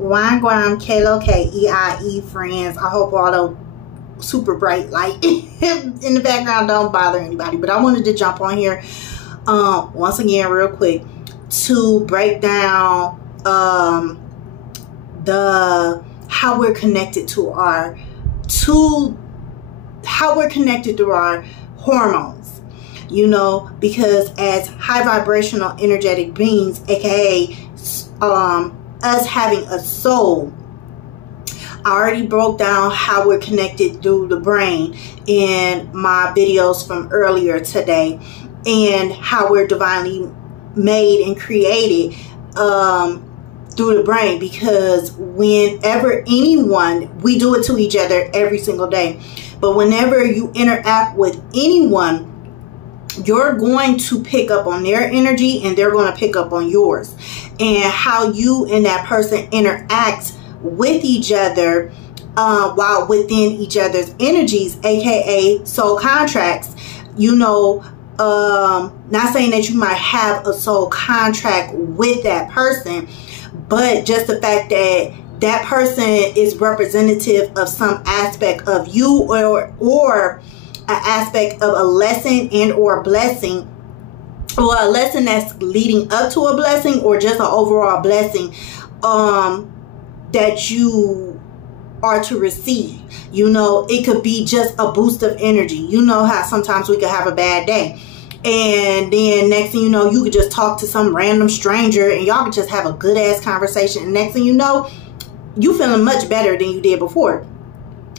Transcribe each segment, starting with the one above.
𝐸 friends. I hope all the super bright light in the background don't bother anybody, but I wanted to jump on here once again real quick to break down how we're connected to our hormones, you know, because as high vibrational energetic beings, aka us having a soul, I already broke down how we're connected through the brain in my videos from earlier today, and how we're divinely made and created through the brain, because whenever anyone, we do it to each other every single day, but whenever you interact with anyone, you're going to pick up on their energy and they're going to pick up on yours, and how you and that person interact with each other while within each other's energies, aka soul contracts. You know, not saying that you might have a soul contract with that person, but just the fact that that person is representative of some aspect of you, or an aspect of a lesson and or a blessing, or a lesson that's leading up to a blessing, or just an overall blessing that you are to receive. You know, it could be just a boost of energy. You know how sometimes we could have a bad day, and then next thing you know, you could just talk to some random stranger and y'all could just have a good ass conversation, and next thing you know, you feeling much better than you did before.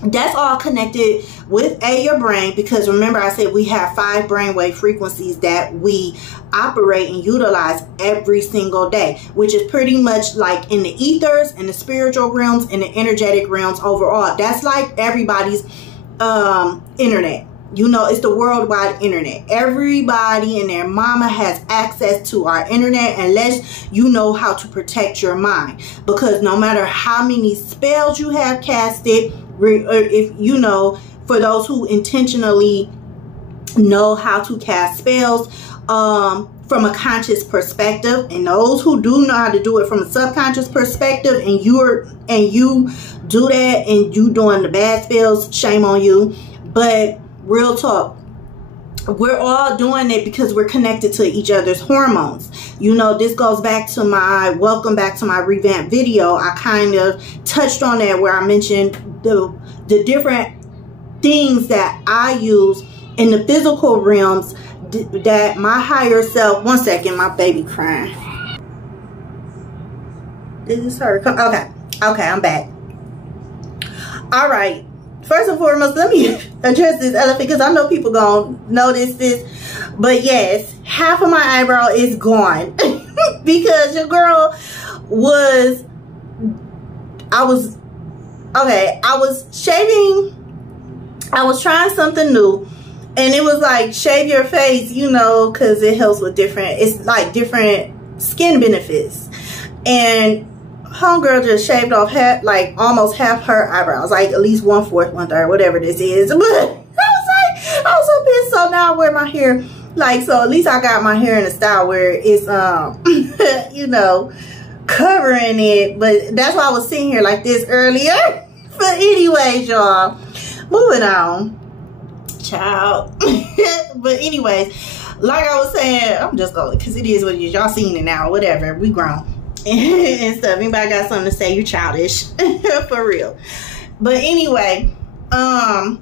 That's all connected with your brain, because remember I said we have 5 brainwave frequencies that we operate and utilize every single day, which is pretty much like in the ethers, in the spiritual realms, in the energetic realms overall. That's like everybody's internet. You know, it's the worldwide internet. Everybody and their mama has access to our internet, unless you know how to protect your mind, because no matter how many spells you have casted, if you know, for those who intentionally know how to cast spells from a conscious perspective, and those who do know how to do it from a subconscious perspective, and you do that and you doing the bad spells, shame on you. But real talk, we're all doing it because we're connected to each other's hormones. You know, this goes back to my welcome back to my revamp video. I kind of touched on that, where I mentioned the different things that I use in the physical realms that my higher self. One second, my baby crying. Is this her? Okay, I'm back. All right. First and foremost, let me address this elephant, because I know people gonna notice this. But yes, half of my eyebrow is gone because your girl was, I was shaving, I was trying something new, and it was like, shave your face, you know, because it helps with different, it's like different skin benefits. And homegirl just shaved off half, like almost half her eyebrows, like at least 1/4, 1/3, whatever this is. But I was so pissed. So now I wear my hair like, so at least I got my hair in a style where it's you know, covering it. But that's why I was sitting here like this earlier. But anyways, y'all, moving on, child. But anyways, like I was saying, I'm just going, because it is what it is. Y'all seen it now, whatever, we grown and stuff. Anybody got something to say, you're childish. For real. But anyway, as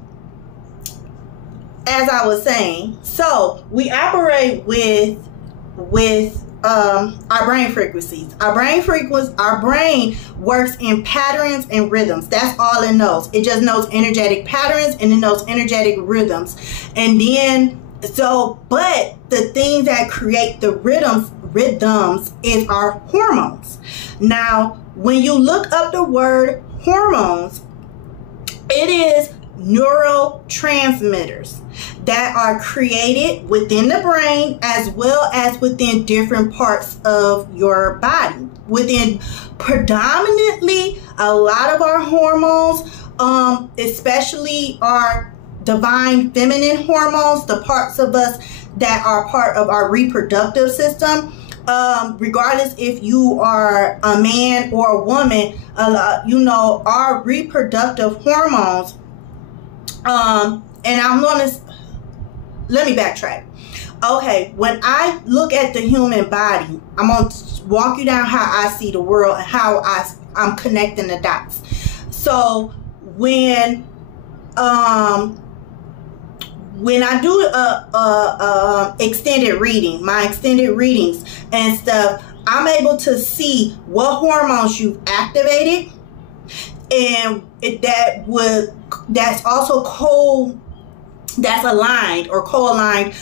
I was saying, so we operate with our brain frequencies. Our brain works in patterns and rhythms. That's all it knows. It just knows energetic patterns, and it knows energetic rhythms. And then, so, but the things that create the rhythms is our hormones. Now, when you look up the word hormones, it is neurotransmitters that are created within the brain, as well as within different parts of your body. Within predominantly a lot of our hormones, especially our divine feminine hormones, the parts of us that are part of our reproductive system, regardless if you are a man or a woman, you know, our reproductive hormones, and I'm going to, let me backtrack. Okay, when I look at the human body, I'm going to walk you down how I see the world and how I'm connecting the dots. So when I do extended reading, my extended readings and stuff, I'm able to see what hormones you've activated, and that's also that's aligned or co-aligned.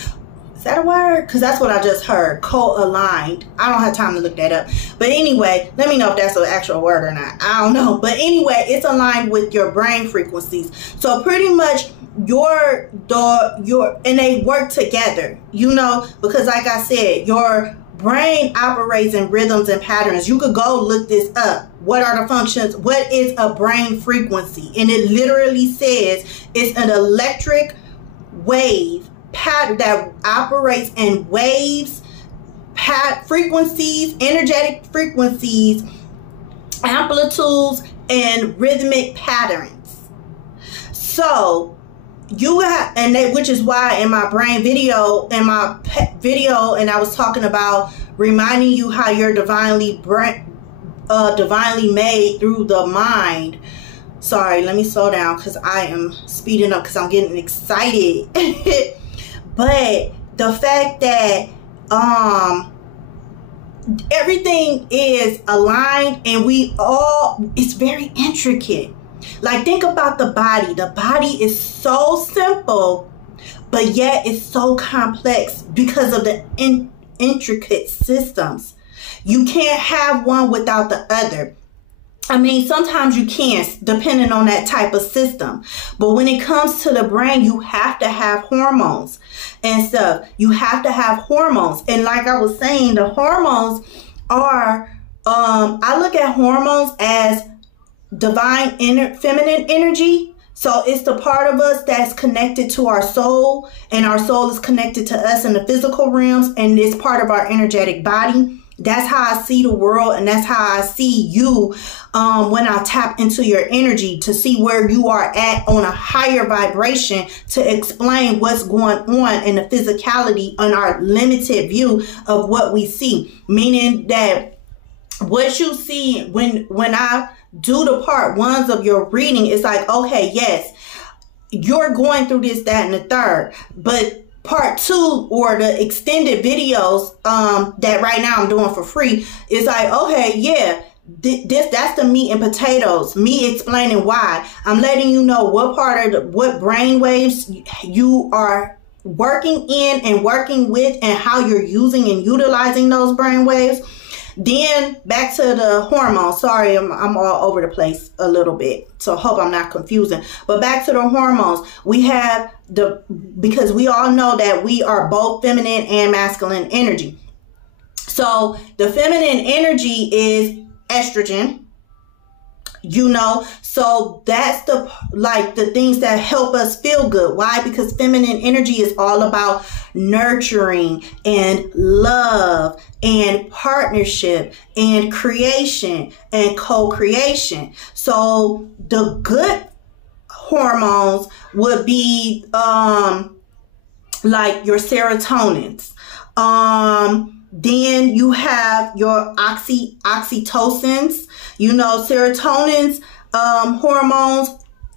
Is that a word? Because that's what I just heard. Co-aligned. I don't have time to look that up. But anyway, let me know if that's an actual word or not. I don't know. But anyway, it's aligned with your brain frequencies. So pretty much and they work together, you know, because like I said, your brain operates in rhythms and patterns. You could go look this up. What are the functions? What is a brain frequency? And it literally says it's an electric wave pattern that operates in waves, frequencies, energetic frequencies, amplitudes, and rhythmic patterns. So you have, which is why in my brain video, and I was talking about reminding you how you're divinely made through the mind. Sorry, let me slow down because I am speeding up because I'm getting excited. But the fact that everything is aligned and it's very intricate. Like, think about the body. The body is so simple, but yet it's so complex because of the intricate systems. You can't have one without the other. I mean, sometimes you can, depending on that type of system. But when it comes to the brain, you have to have hormones and stuff. You have to have hormones. And like I was saying, the hormones are, I look at hormones as divine feminine energy. So it's the part of us that's connected to our soul, and our soul is connected to us in the physical realms, and it's part of our energetic body. That's how I see the world, and that's how I see you when I tap into your energy to see where you are at on a higher vibration, to explain what's going on in the physicality on our limited view of what we see. Meaning that what you see when I do the part ones of your reading, it's like, okay, yes, you're going through this, that, and the third. But part two, or the extended videos that right now I'm doing for free, is like, okay, yeah, that's the meat and potatoes, me explaining why. I'm letting you know what part of what brain waves you are working in and working with, and how you're using and utilizing those brain waves. Then back to the hormones. Sorry, I'm all over the place a little bit, so hope I'm not confusing. But back to the hormones, we have because we all know that we are both feminine and masculine energy. So the feminine energy is estrogen, you know, so that's the things that help us feel good. Why? Because feminine energy is all about nurturing and love and partnership and creation and co-creation. So the good hormones would be like your serotonins. Then you have your oxytocins, you know, serotonins, hormones,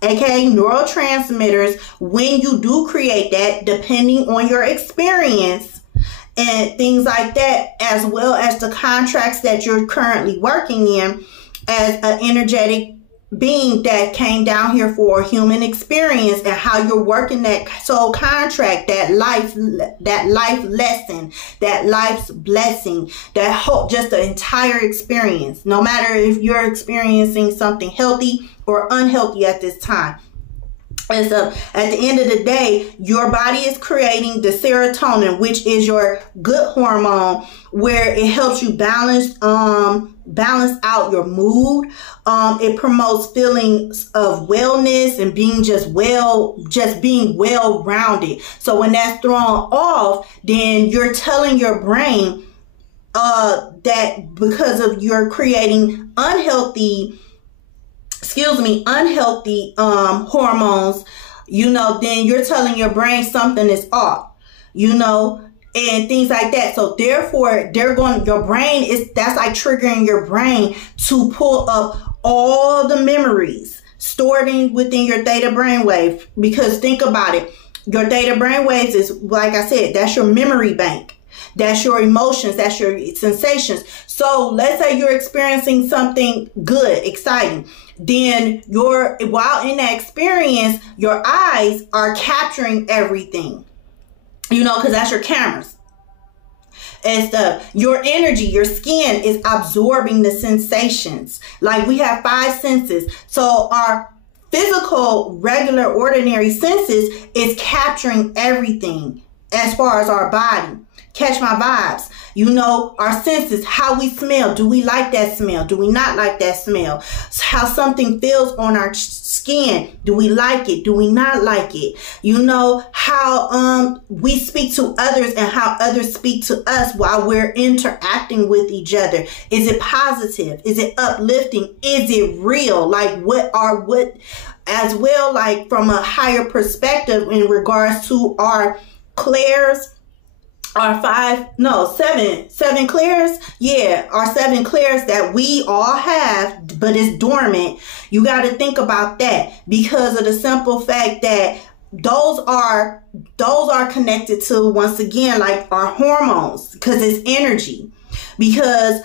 aka neurotransmitters. When you do create that, depending on your experience and things like that, as well as the contracts that you're currently working in as an energetic being that came down here for a human experience, and how you're working that soul contract, that life lesson, that life's blessing, that hope, just the entire experience, no matter if you're experiencing something healthy or unhealthy at this time. And so at the end of the day, your body is creating the serotonin, which is your good hormone, where it helps you balance out your mood. It promotes feelings of wellness and being just being well-rounded. So when that's thrown off, then you're telling your brain, that because of you're creating unhealthy hormones, then you're telling your brain something is off, and things like that. So therefore, your brain that's like triggering your brain to pull up all the memories stored within your theta brainwave. Because think about it, your theta brainwaves is, like I said, that's your memory bank. That's your emotions. That's your sensations. So let's say you're experiencing something good, exciting. Then while in that experience, your eyes are capturing everything, because that's your cameras and stuff. Your energy, your skin is absorbing the sensations. Like we have 5 senses. So our physical, regular, ordinary senses is capturing everything as far as our body. Catch my vibes. Our senses, how we smell. Do we like that smell? Do we not like that smell? How something feels on our skin. Do we like it? Do we not like it? How we speak to others and how others speak to us while we're interacting with each other. Is it positive? Is it uplifting? Is it real? Like as well, like from a higher perspective in regards to our clairs. Our 7 clairs. Yeah, our 7 clairs that we all have, but it's dormant. You got to think about that because of the simple fact that those are connected to, once again, like our hormones, because it's energy. Because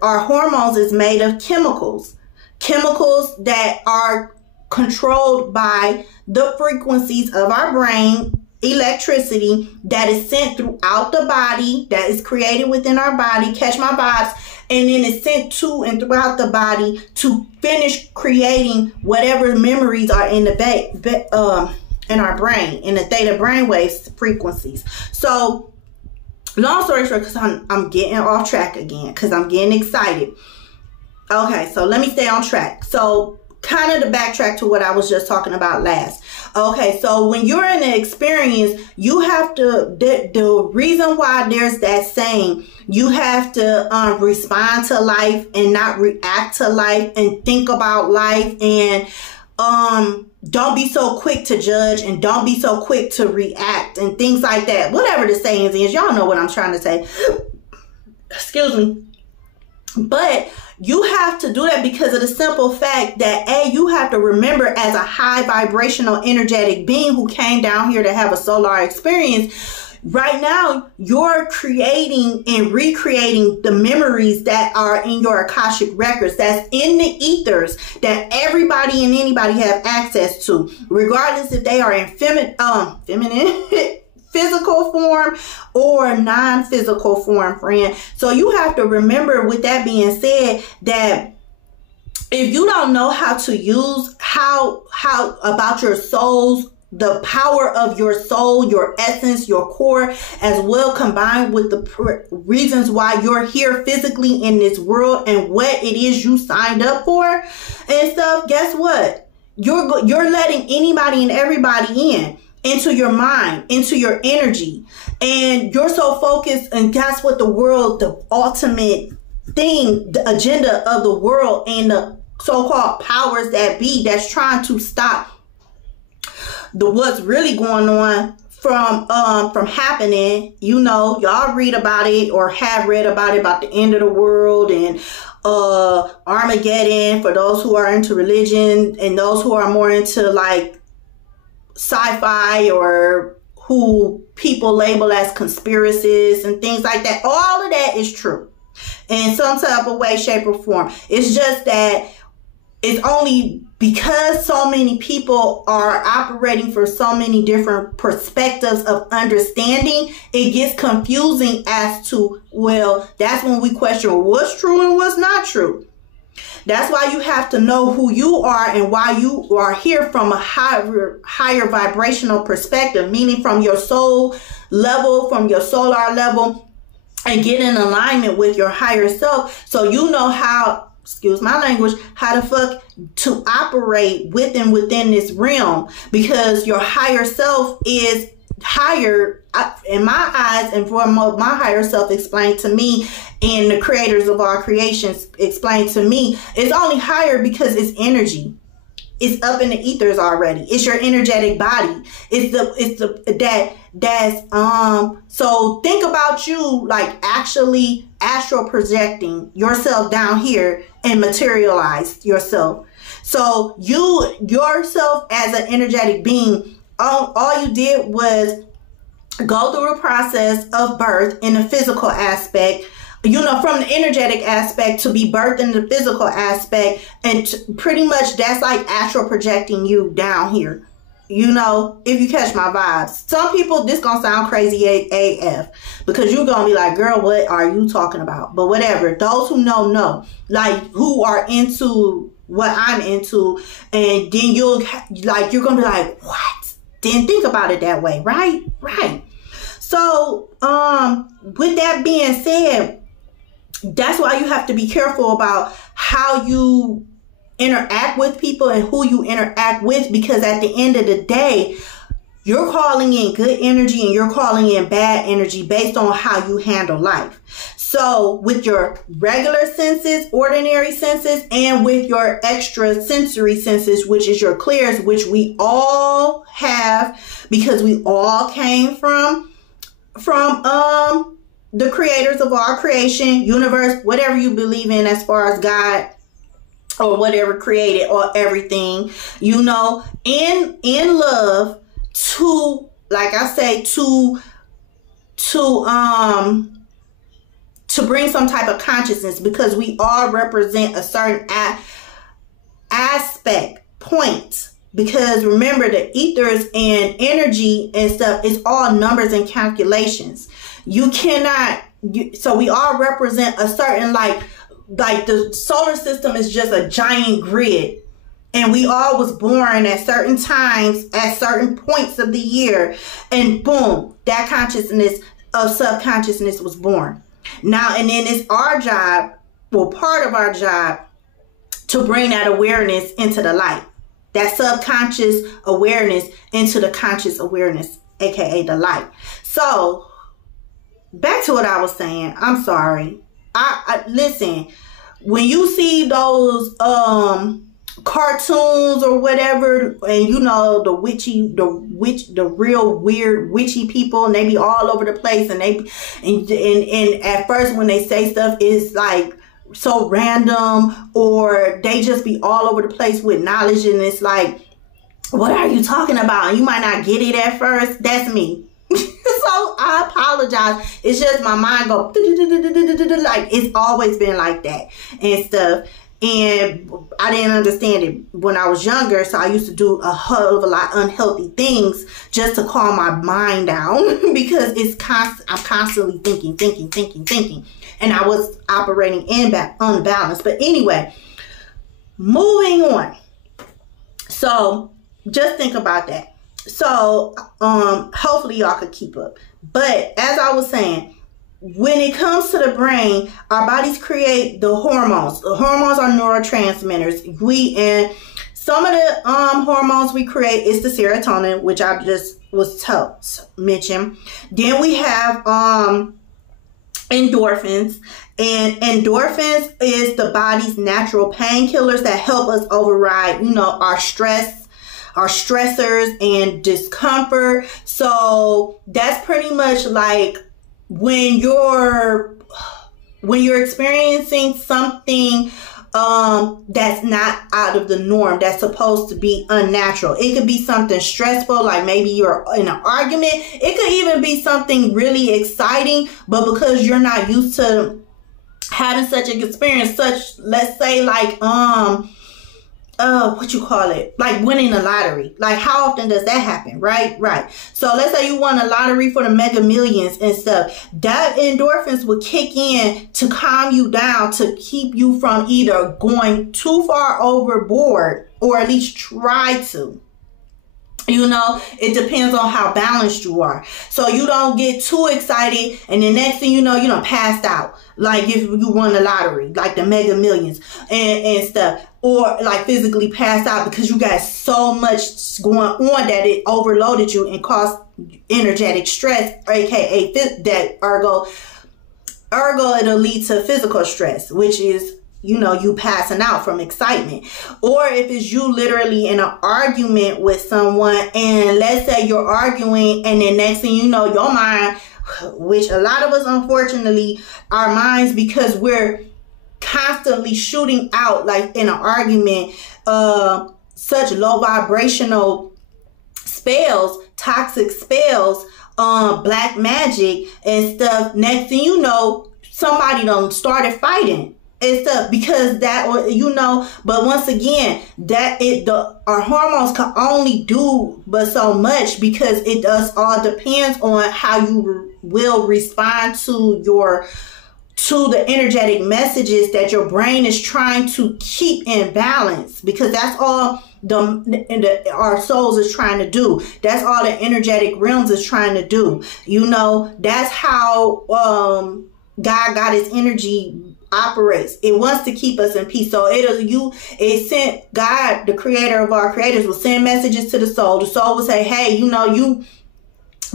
our hormones is made of chemicals that are controlled by the frequencies of our brain. Electricity that is sent throughout the body, that is created within our body, catch my vibes, and then it's sent to and throughout the body to finish creating whatever memories are in in our brain, in the theta brainwave frequencies. So long story short, because I'm getting off track again because I'm getting excited. Okay, so let me stay on track. So kind of to backtrack to what I was just talking about last. Okay, so when you're in an experience, you have to, the reason why there's that saying, you have to respond to life and not react to life, and think about life, and don't be so quick to judge and don't be so quick to react and things like that. Whatever the saying is, y'all know what I'm trying to say. Excuse me. But you have to do that because of the simple fact that, you have to remember, as a high vibrational energetic being who came down here to have a solar experience, right now you're creating and recreating the memories that are in your Akashic records, that's in the ethers, that everybody and anybody have access to, regardless if they are in feminine physical form or non-physical form, friend. So you have to remember, with that being said, that if you don't know how to use how about your soul's, the power of your soul, your essence, your core, as well, combined with the reasons why you're here physically in this world and what it is you signed up for and stuff, guess what? You're letting anybody and everybody into your mind, into your energy, and you're so focused, and that's what the world, the ultimate thing, the agenda of the world and the so-called powers that be, that's trying to stop what's really going on from happening. Y'all read about it or have read about it, about the end of the world and Armageddon, for those who are into religion and those who are more into like sci-fi, or who people label as conspiracies and things like that. All of that is true in some type of way, shape, or form. It's just that it's only because so many people are operating for so many different perspectives of understanding, it gets confusing as to, well, that's when we question what's true and what's not true. That's why you have to know who you are and why you are here from a higher vibrational perspective, meaning from your soul level, from your solar level, and get in alignment with your higher self, so you know how, excuse my language, how the fuck to operate within this realm, because your higher self is higher, in my eyes, and for my higher self explained to me, and the creators of all creations explained to me, it's only higher because it's energy. It's up in the ethers already. It's your energetic body. So think about you like actually astral projecting yourself down here and materialize yourself. So you yourself as an energetic being, all you did was go through a process of birth in a physical aspect, you know, from the energetic aspect to be birthed in the physical aspect. And pretty much that's like astral projecting you down here. You know, if you catch my vibes. Some people, this gonna sound crazy AF, because you're gonna be like, girl, what are you talking about? But whatever. Those who know, like who are into what I'm into, and then you're gonna be like, what? Didn't think about it that way, right? Right. So, with that being said, that's why you have to be careful about how you interact with people and who you interact with, because at the end of the day, you're calling in good energy and you're calling in bad energy based on how you handle life. So with your regular senses, ordinary senses, and with your extra sensory senses, which is your clairs, which we all have because we all came from the creators of our creation, universe, whatever you believe in as far as God or whatever created or everything, you know, in love to, like I say, to bring some type of consciousness, because we all represent a certain aspect point. Because remember, the ethers and energy and stuff is all numbers and calculations. You cannot, so we all represent a certain, like the solar system is just a giant grid. And we all was born at certain times, at certain points of the year. And boom, that consciousness of subconsciousness was born. Now, and then it's our job, well, part of our job, to bring that awareness into the light. That subconscious awareness into the conscious awareness, aka the light. So back to what I was saying. I'm sorry. I listen, when you see those cartoons or whatever, and you know the real weird witchy people, and they be all over the place, and and at first when they say stuff, it's like so random, or they just be all over the place with knowledge, and it's like, what are you talking about? And you might not get it at first. That's me. So I apologize. It's just my mind go like, it's always been like that and stuff. And I didn't understand it when I was younger, so I used to do a hell of a lot of unhealthy things just to calm my mind down, because I'm constantly thinking, and I was operating unbalanced. But anyway, moving on. So just think about that. So hopefully y'all could keep up. But as I was saying, when it comes to the brain, our bodies create the hormones. The hormones are neurotransmitters. And some of the hormones we create is the serotonin, which I just was mentioned. Then we have endorphins. And endorphins is the body's natural painkillers that help us override, you know, our stress, our stressors and discomfort. So that's pretty much like when you're experiencing something that's not out of the norm, that's supposed to be unnatural. It could be something stressful, like maybe you're in an argument. It could even be something really exciting, but because you're not used to having such an experience, let's say like what you call it, like winning the lottery. Like, how often does that happen? Right. So let's say you won a lottery for the Mega Millions and stuff. That endorphins would kick in to calm you down, to keep you from either going too far overboard, or at least try to. You know, it depends on how balanced you are. So you don't get too excited, and the next thing you know, you done passed out. Like if you won the lottery, like the Mega Millions and stuff. Or like physically passed out because you got so much going on that it overloaded you and caused energetic stress, aka that ergo it'll lead to physical stress, which is, you know, you passing out from excitement. Or if it's you literally in an argument with someone, and let's say you're arguing, and then next thing you know, your mind, which a lot of us, unfortunately, our minds, because we're constantly shooting out, like in an argument, such low vibrational spells, toxic spells, black magic and stuff. Next thing you know, somebody done started fighting and stuff, because that, or you know. But once again, our hormones can only do but so much, because it does all depends on how you will respond to the energetic messages that your brain is trying to keep in balance, because that's all our souls is trying to do. That's all the energetic realms is trying to do. You know, that's how God got his energy operates. It wants to keep us in peace. So it sent God, the creator of our creators, will send messages to the soul. The soul will say, hey, you know, you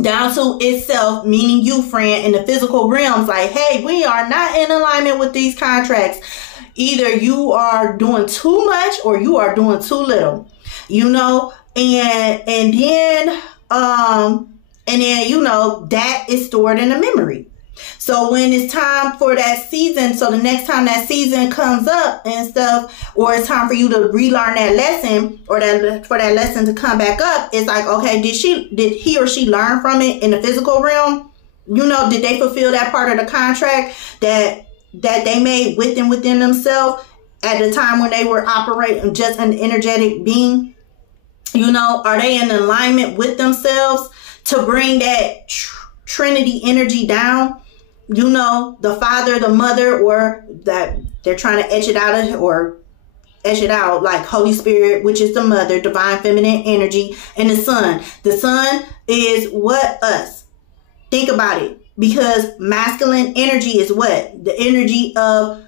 down to itself, meaning you, friend, in the physical realms, like, hey, we are not in alignment with these contracts. Either you are doing too much or you are doing too little, you know. And then you know, that is stored in a memory. So when it's time for that season, so the next time that season comes up and stuff, or it's time for you to relearn that lesson, or for that lesson to come back up, it's like, okay, did he or she learn from it in the physical realm? You know, did they fulfill that part of the contract that they made within themselves at the time when they were operating just an energetic being? You know, are they in alignment with themselves to bring that Trinity energy down? You know, the father, the mother, or that they're trying to etch it out, like Holy Spirit, which is the mother, divine feminine energy, and the son. The son is what? Us. Think about it. Because masculine energy is what? The energy of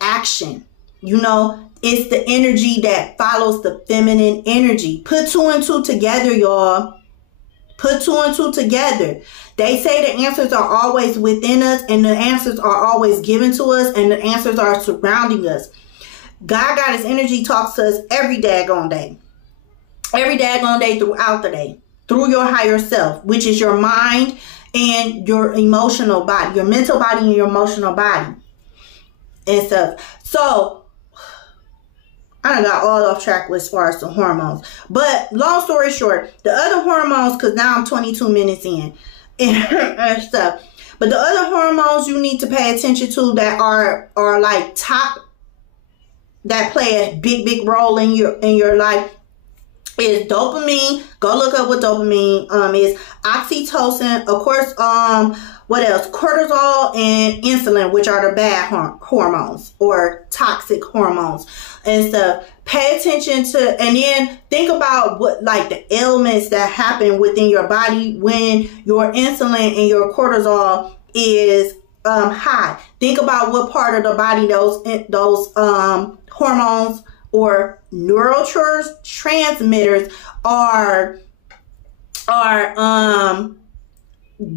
action. You know, it's the energy that follows the feminine energy. Put two and two together, y'all. Put two and two together. They say the answers are always within us, and the answers are always given to us, and the answers are surrounding us. God got his energy talks to us every daggone day. Every daggone day throughout the day. Through your higher self, which is your mind and your emotional body. Your mental body and your emotional body. And stuff. So, I done got all off track as far as the hormones. But long story short, the other hormones, because now I'm 22 minutes in and stuff. But the other hormones you need to pay attention to that are like top, that play a big role in your life, is dopamine. Go look up what dopamine is. Oxytocin, of course. What else? Cortisol and insulin, which are the bad hormones or toxic hormones and stuff. Pay attention to, and then think about what, like, the ailments that happen within your body when your insulin and your cortisol is high. Think about what part of the body those hormones or neurotransmitters are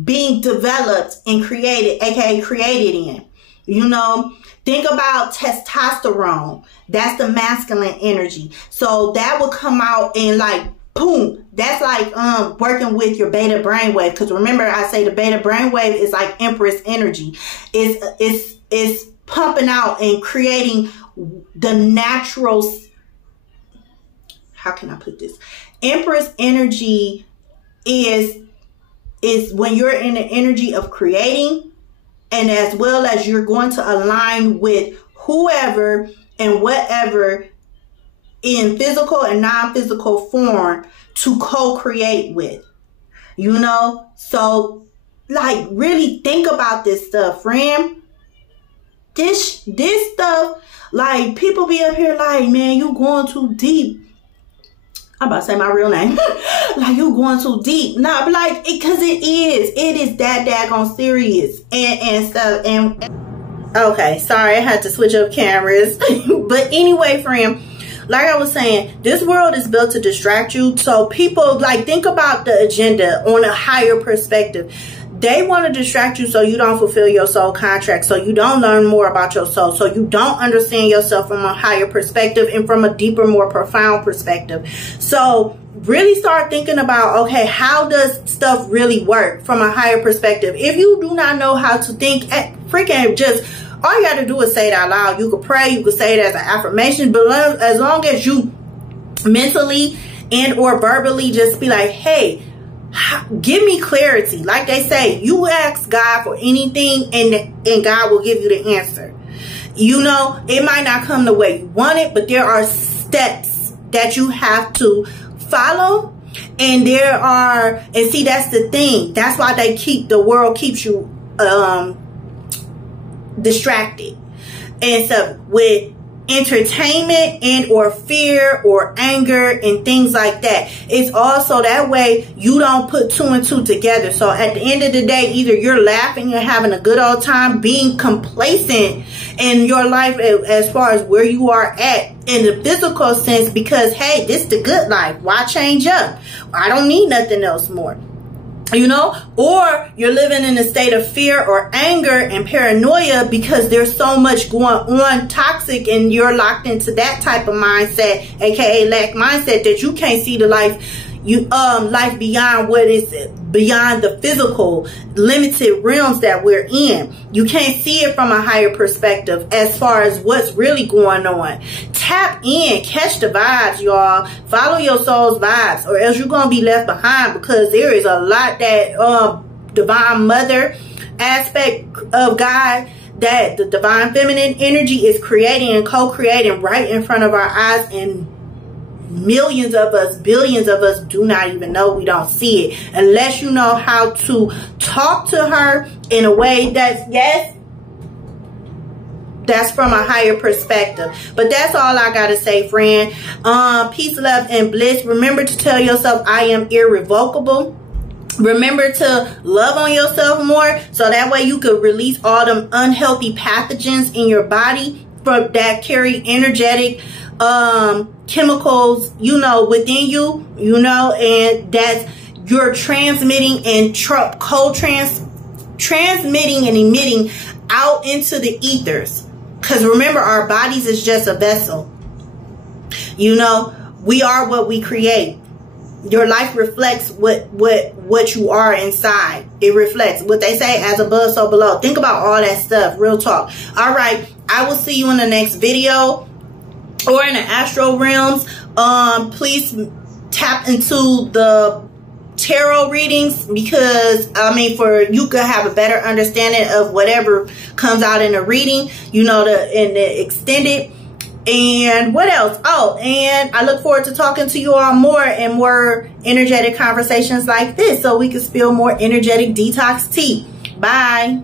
being developed and created, aka created in. You know, think about testosterone. That's the masculine energy. So that will come out and, like, boom. That's like working with your beta brainwave. Because remember, I say the beta brainwave is like Empress energy. It's pumping out and creating the natural. How can I put this? Empress energy is when you're in the energy of creating, and as well as you're going to align with whoever and whatever in physical and non-physical form to co-create with, you know. So, like, really think about this stuff, friend. This stuff, like, people be up here like, man, you going too deep. I'm about to say my real name. Like, you going too deep. Nah, but like, because it is that daggone serious and stuff. And okay, sorry, I had to switch up cameras. But anyway, friend, like I was saying, this world is built to distract you. So people, like, think about the agenda on a higher perspective. They want to distract you so you don't fulfill your soul contract, so you don't learn more about your soul, so you don't understand yourself from a higher perspective and from a deeper, more profound perspective. So really start thinking about, okay, how does stuff really work from a higher perspective? If you do not know how to think, freaking just, all you got to do is say it out loud. You could pray, you could say it as an affirmation, but as long as you mentally and or verbally just be like, hey, give me clarity. Like they say, you ask God for anything and God will give you the answer. You know, it might not come the way you want it, but there are steps that you have to follow. And see, that's the thing. That's why the world keeps you distracted. And so with entertainment and or fear or anger and things like that, it's also that way you don't put 2 and 2 together. So at the end of the day, either you're laughing, you're having a good old time, being complacent in your life as far as where you are at in the physical sense, because hey, this is the good life, why change up? I don't need nothing else more. You know, or you're living in a state of fear or anger and paranoia because there's so much going on toxic, and you're locked into that type of mindset, aka lack mindset, that you can't see the life beyond what is beyond the physical limited realms that we're in. You can't see it from a higher perspective as far as what's really going on. Tap in, catch the vibes, y'all. Follow your soul's vibes, or else you're gonna be left behind, because there is a lot that divine mother aspect of God, that the divine feminine energy is creating and co-creating right in front of our eyes, and millions of us, billions of us do not even know. We don't see it unless you know how to talk to her in a way that's, yes, that's from a higher perspective. But that's all I gotta say, friend. Peace, love, and bliss. Remember to tell yourself I am irrevocable. Remember to love on yourself more, so that way you could release all them unhealthy pathogens in your body that carry energetic chemicals, you know, within you, you know, and that's you're transmitting and transmitting and emitting out into the ethers. Because remember, our bodies is just a vessel. You know, we are what we create. Your life reflects what you are inside. It reflects what they say, as above, so below. Think about all that stuff. Real talk. All right. I will see you in the next video, or in the astral realms. Please tap into the tarot readings, because I mean, for you could have a better understanding of whatever comes out in the reading, you know, in the extended. And what else? Oh, and I look forward to talking to you all more and more energetic conversations like this, so we can spill more energetic detox tea. Bye.